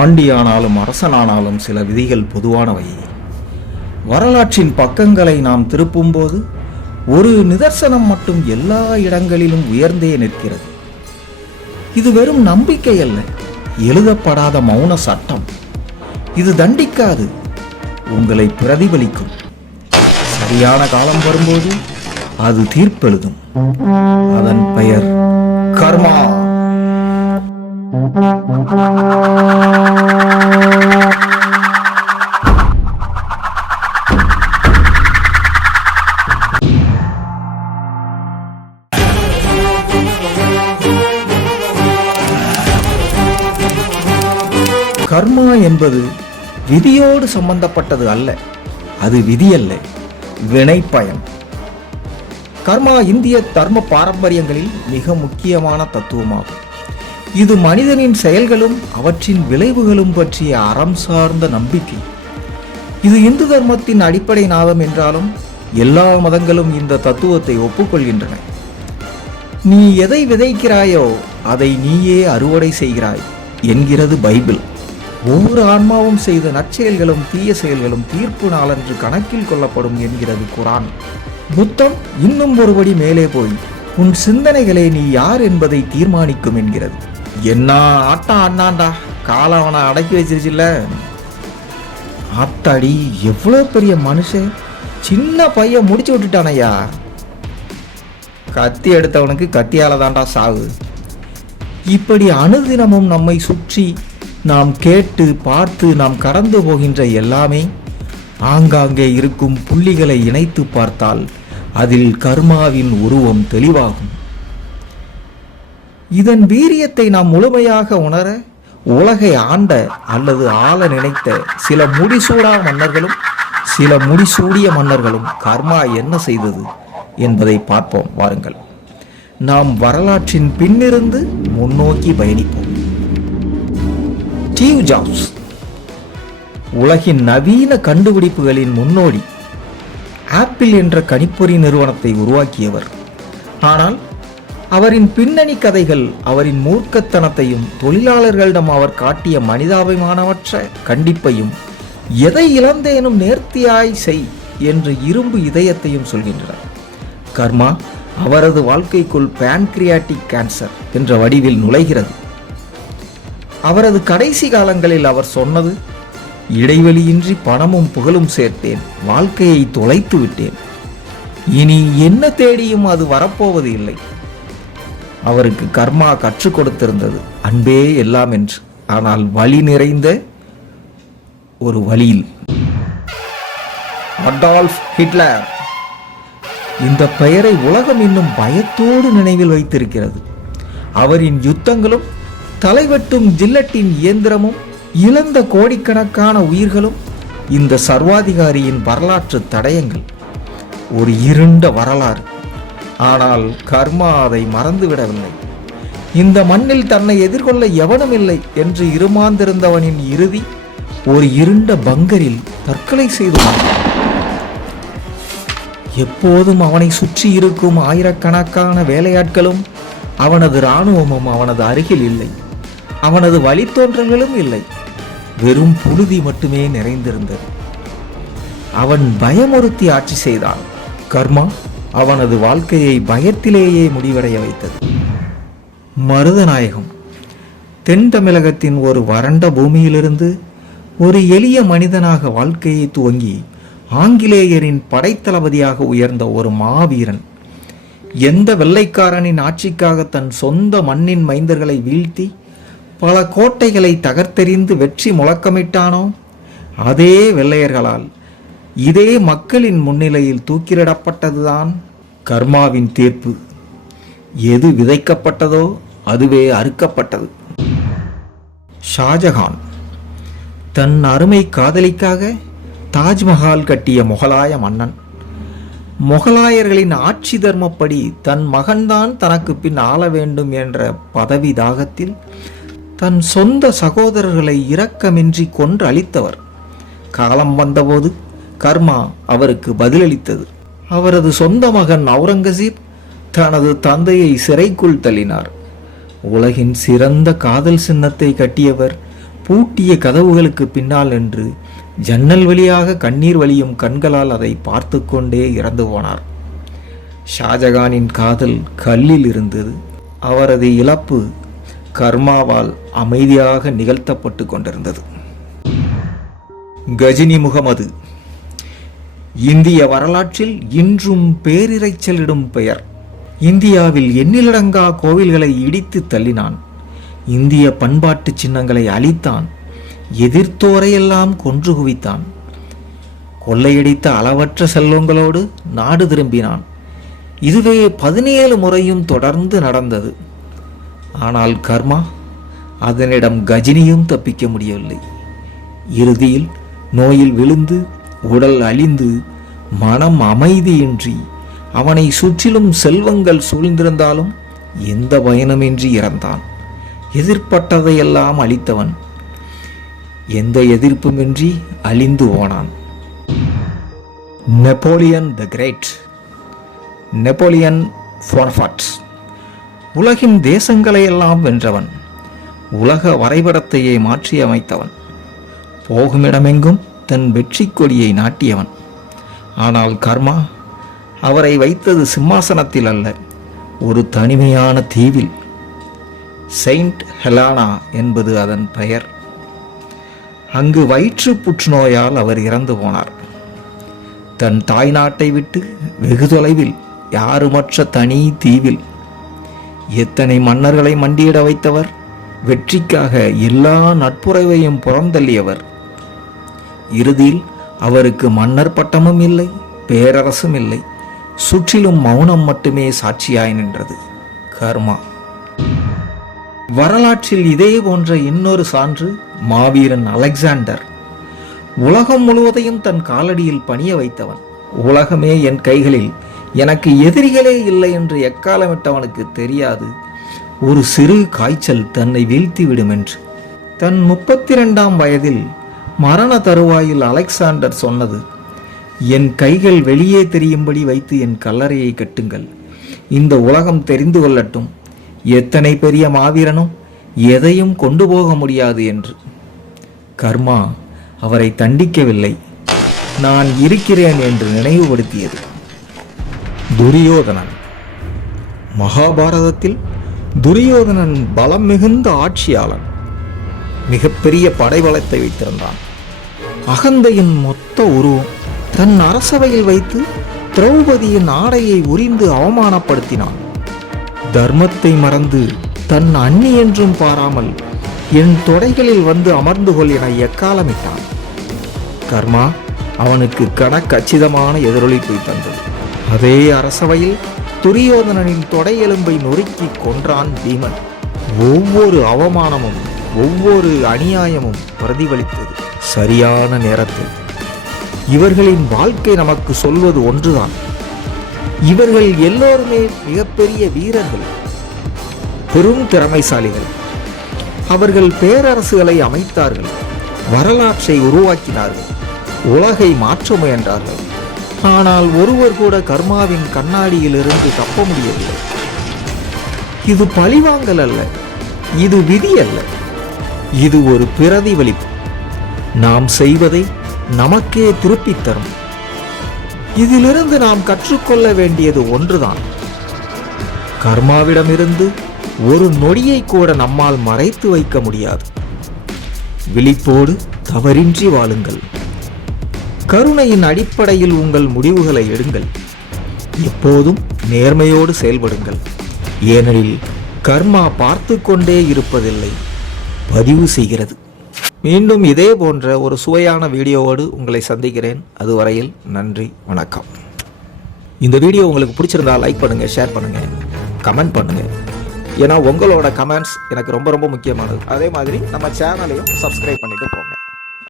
ஆண்டியானாலும் அரசனானாலும் சில விதிகள் பொதுவானவை. வரலாற்றின் பக்கங்களை நாம் திருப்பும்போது ஒரு நிதர்சனம் மட்டும் எல்லா இடங்களிலும் உயர்ந்தே நிற்கிறது. இது வெறும் நம்பிக்கை அல்ல எழுதப்படாத மௌன சட்டம். இது தண்டிக்காது உங்களை பிரதிபலிக்கும். சரியான காலம் வரும்போது அது தீர்ப்பெழுதும். அதன் பெயர் கர்மா. கர்மா என்பது விதியோடு சம்பந்தப்பட்டது அல்ல. அது விதி அல்ல வினைப்பயன் கர்மா இந்திய தர்ம பாரம்பரியங்களில் மிக முக்கியமான தத்துவமாகும். இது மனிதனின் செயல்களும் அவற்றின் விளைவுகளும் பற்றிய அறம் சார்ந்த நம்பிக்கை. இது இந்து தர்மத்தின் அடிப்படை நாதம் என்றாலும் எல்லா மதங்களும் இந்த தத்துவத்தை ஒப்புக்கொள்கின்றன. நீ எதை விதைக்கிறாயோ அதை நீயே அறுவடை செய்கிறாய் என்கிறது பைபிள். ஒவ்வொரு ஆன்மாவும் செய்த நற்செயல்களும் தீய செயல்களும் தீர்ப்பு நாளன்று கணக்கில் கொள்ளப்படும் என்கிறது குரான். புத்தம் இன்னும் ஒருபடி மேலே போய் உன் சிந்தனைகளை நீ யார் என்பதை தீர்மானிக்கும் என்கிறது. என்ன ஆட்டம் அண்ணாண்டா? காலம் அவனை அடக்கி வச்சிருச்சுல்ல. ஆத்தாடி எவ்வளோ பெரிய மனுஷன்? சின்ன பையன் முடிச்சு விட்டுட்டானையா? கத்தி எடுத்தவனுக்கு கத்தியால தாண்டா சாவு. இப்படி அனுதினமும் நம்மை சுற்றி நாம் கேட்டு பார்த்து நாம் கடந்து போகின்ற எல்லாமே ஆங்காங்கே இருக்கும் புள்ளிகளை இணைத்து பார்த்தால் அதில் கர்மாவின் உருவம் தெளிவாகும். இதன் வீரியத்தை நாம் முழுமையாக உணர உலகை ஆண்ட அல்லது ஆள நினைத்த சில முடிசூடா மன்னர்களும் சில முடிசூடிய மன்னர்களும் கர்மா என்ன செய்தது என்பதை பார்ப்போம். வாருங்கள். நாம் வரலாற்றின் பின்னிருந்து முன்னோக்கி பயணிப்போம். ஸ்டீவ் ஜாப்ஸ் உலகின் நவீன கண்டுபிடிப்புகளின் முன்னோடி ஆப்பிள் என்ற கணிப்பொறி நிறுவனத்தை உருவாக்கியவர். ஆனால் அவரின் பின்னணி கதைகள் அவரின் மூர்க்கத்தனத்தையும் தொழிலாளர்களிடம் அவர் காட்டிய மனிதாபிமானமற்ற கண்டிப்பையும் எதை இழந்தேனும் நேர்த்தியாய் செய் என்று இரும்பு இதயத்தையும் சொல்கின்றார் கர்மா அவரது வாழ்க்கைக்குள் பான்கிரியாட்டிக் கேன்சர் என்ற வடிவில் நுழைகிறது. அவரது கடைசி காலங்களில் அவர் சொன்னது இடைவெளியின்றி பணமும் புகழும் சேர்த்தேன் வாழ்க்கையை தொலைத்து விட்டேன் இனி என்ன தேடியும் அது வரப்போவது இல்லை. அவருக்கு கர்மா கற்றுக் கொடுத்திருந்தது. அன்பே எல்லாம் என்று. ஆனால் வழி நிறைந்த ஒரு வழியில். அடால்ஃப் ஹிட்லர் இந்த பெயரை உலகம் இன்னும் பயத்தோடு நினைவில் வைத்திருக்கிறது. அவரின் யுத்தங்களும் தலைவெட்டும் ஜில்லட்டின் இயந்திரமும் இழந்த கோடிக்கணக்கான உயிர்களும் இந்த சர்வாதிகாரியின் வரலாற்று தடயங்கள். ஒரு இருண்ட வரலாறு. ஆனால் கர்மா அதை மறந்துவிடவில்லை. இந்த மண்ணில் தன்னை எதிர்கொள்ள எவனும் இல்லை என்று இருமாந்திருந்தவனின் இறுதி ஒரு இருண்ட பங்கரில் தற்கொலை செய்து எப்போதும் அவனை சுற்றி இருக்கும் ஆயிரக்கணக்கான வேலையாட்களும் அவனது இராணுவமும் அவனது அருகில் இல்லை. அவனது வழித்தோன்றல்களும் இல்லை. வெறும் புழுதி மட்டுமே நிறைந்திருந்தது. அவன் பயமுறுத்தி ஆட்சி செய்தான். கர்மா அவனது வாழ்க்கையை பயத்திலேயே முடிவடைய வைத்தது. மருதநாயகம். தென் தமிழகத்தின் ஒரு வறண்ட பூமியிலிருந்து ஒரு எளிய மனிதனாக வாழ்க்கையை துவங்கி ஆங்கிலேயரின் படைத்தளபதியாக உயர்ந்த ஒரு மாவீரன் எந்த வெள்ளைக்காரனின் ஆட்சிக்காக தன் சொந்த மண்ணின் மைந்தர்களை வீழ்த்தி பல கோட்டைகளை தகர்த்தெறிந்து வெற்றி முழக்கமிட்டானோ அதே வெள்ளையர்களால் இதே மக்களின் முன்னிலையில் தூக்கிலிடப்பட்டதுதான் கர்மாவின் தீர்ப்பு. எது விதைக்கப்பட்டதோ அதுவே அறுக்கப்பட்டது. ஷாஜஹான் தன் அருமை காதலிக்காக தாஜ்மஹால் கட்டிய முகலாய மன்னன். முகலாயர்களின் ஆட்சி தர்மப்படி தன் மகன்தான் தனக்கு பின் ஆள வேண்டும் என்ற பதவி தாகத்தில் தன் சொந்த சகோதரர்களை இரக்கமின்றி கொன்று அழித்தவர் காலம் வந்தபோது கர்மா அவருக்கு பதிலளித்தது. அவரது சொந்த மகன் அவுரங்கசீப் தனது தந்தையை சிறைக்குள் தள்ளினார். உலகின் சிறந்த காதல் சின்னத்தை கட்டியவர் பூட்டிய கதவுகளுக்கு பின்னால் நின்று ஜன்னல் வழியாக கண்ணீர் வழியும் கண்களால் அதை பார்த்து கொண்டே இறந்து போனார். ஷாஜகானின் காதல் கல்லில் இருந்தது. அவரது இழப்பு கர்மாவால் அமைதியாக நிகழ்த்தப்பட்டு கொண்டிருந்தது. கஜினி முகமது இந்திய வரலாற்றில் இன்றும் பேரிரைச்சலிடும் பெயர். இந்தியாவில் எண்ணிலடங்கா கோவில்களை இடித்து தள்ளினான். இந்திய பண்பாட்டு சின்னங்களை அழித்தான். எதிர்த்தோரையெல்லாம் கொன்று குவித்தான். கொள்ளையடித்த அளவற்ற செல்வங்களோடு நாடு திரும்பினான். இதுவே பதினேழு முறையும் தொடர்ந்து நடந்தது. ஆனால் கர்மா அதனிடம் கஜினியும் தப்பிக்க முடியவில்லை. இறுதியில் நோயில் விழுந்து உடல் அழிந்து மனம் அமைதியின்றி அவனை சுற்றிலும் செல்வங்கள் சூழ்ந்திருந்தாலும் எந்த பயனமின்றி இறந்தான். எதிர்ப்பட்டதையெல்லாம் அழித்தவன். எந்த எதிர்ப்புமின்றி அழிந்து போனான். Napoleon the great Napoleon Bonaparte உலகின் தேசங்களையெல்லாம் வென்றவன். உலக வரைபடத்தையே மாற்றி அமைத்தவன் போகுமிடமெங்கும் தன் வெற்றி கொடியை நாட்டியவன். ஆனால் கர்மா அவரை வைத்தது சிம்மாசனத்தில் அல்ல ஒரு தனிமையான தீவில். செயின்ட் ஹெலானா என்பது அதன் பெயர். அங்கு வயிற்று புற்றுநோயால் அவர் இறந்து போனார். தன் தாய் நாட்டை விட்டு வெகு தொலைவில் யாருமற்ற தனி தீவில். எத்தனை மன்னர்களை மண்டியிட வைத்தவர் வெற்றிக்காக எல்லா நட்புறவையும் புறந்தள்ளியவர். இறுதியில் அவருக்கு மன்னர் பட்டமும் இல்லை பேரரசும் இல்லை. சுற்றிலும் மௌனம் மட்டுமே சாட்சியாய் நின்றது. கர்மா. வரலாற்றில் இதே போன்ற இன்னொரு சான்று மாவீரன் அலெக்சாண்டர். உலகம் முழுவதையும் தன் காலடியில் பணிய வைத்தவன். உலகமே என் கைகளில் எனக்கு எதிரிகளே இல்லை என்று எக்காலமிட்டவனுக்கு தெரியாது. ஒரு சிறு காய்ச்சல் தன்னை வீழ்த்திவிடும் என்று. தன் முப்பத்தி ரெண்டாம் வயதில் மரண தருவாயில் அலெக்சாண்டர் சொன்னது என் கைகள் வெளியே தெரியும்படி வைத்து என் கல்லறையை கட்டுங்கள். இந்த உலகம் தெரிந்து கொள்ளட்டும். எத்தனை பெரிய மாவீரனும் எதையும் கொண்டு போக முடியாது என்று. கர்மா அவரை தண்டிக்கவில்லை. நான் இருக்கிறேன் என்று நினைவுபடுத்தியது. துரியோதனன். மகாபாரதத்தில் துரியோதனன் பலம் மிகுந்த ஆட்சியாளன். மிகப்பெரிய படைபலத்தை வைத்திருந்தான். அகந்தையின் மொத்த உருவம் தன் அரசவையில் வைத்து திரௌபதியின் ஆடையை உரிந்து அவமானப்படுத்தினான். தர்மத்தை மறந்து தன் அண்ணி என்றும் பாராமல் என் தொடைகளில் வந்து அமர்ந்து கொள் என எக்காலமிட்டான். கர்மா அவனுக்கு கணக்கச்சிதமான எதிரொலிப்பை தந்தது. அதே அரசவையில் துரியோதனனின் தொடை எலும்பை நொறுக்கி கொன்றான் பீமன். ஒவ்வொரு அவமானமும் ஒவ்வொரு அநியாயமும் பிரதிபலித்தது. சரியான நேரத்தில். இவர்களின் வாழ்க்கை நமக்கு சொல்வது ஒன்றுதான். இவர்கள் எல்லோருமே மிகப்பெரிய வீரர்கள் பெரும் திறமைசாலிகள். அவர்கள் பேரரசுகளை அமைத்தார்கள் வரலாற்றை உருவாக்கினார்கள் உலகை மாற்ற முயன்றார்கள். ஆனால் ஒருவர் கூட கர்மாவின் கண்ணாடியிலிருந்து தப்ப முடியவில்லை. இது பழிவாங்கல் அல்ல இது விதி அல்ல. இது ஒரு பிரதிபலிப்பு. நாம் செய்வதை நமக்கே திருப்பித் தரும். இதிலிருந்து நாம் கற்றுக்கொள்ள வேண்டியது ஒன்றுதான். கர்மாவிடமிருந்து ஒரு நொடியை கூட நம்மால் மறைத்து வைக்க முடியாது. விழிப்போடு தவறின்றி வாழுங்கள். கருணையின் அடிப்படையில் உங்கள் முடிவுகளை எடுங்கள். எப்போதும் நேர்மையோடு செயல்படுங்கள். ஏனெனில் கர்மா பார்த்து கொண்டே இருப்பதில்லை. பதிவு செய்கிறது. மீண்டும் இதே போன்ற ஒரு சுவையான வீடியோவோடு உங்களை சந்திக்கிறேன். அதுவரையில் நன்றி வணக்கம். இந்த வீடியோ உங்களுக்கு பிடிச்சிருந்தா லைக் பண்ணுங்கள் ஷேர் பண்ணுங்கள் கமெண்ட் பண்ணுங்கள் ஏன்னா உங்களோட கமெண்ட்ஸ் எனக்கு ரொம்ப ரொம்ப முக்கியமானது. அதே மாதிரி நம்ம சேனலையும் சப்ஸ்கிரைப் பண்ணிட்டு போங்க.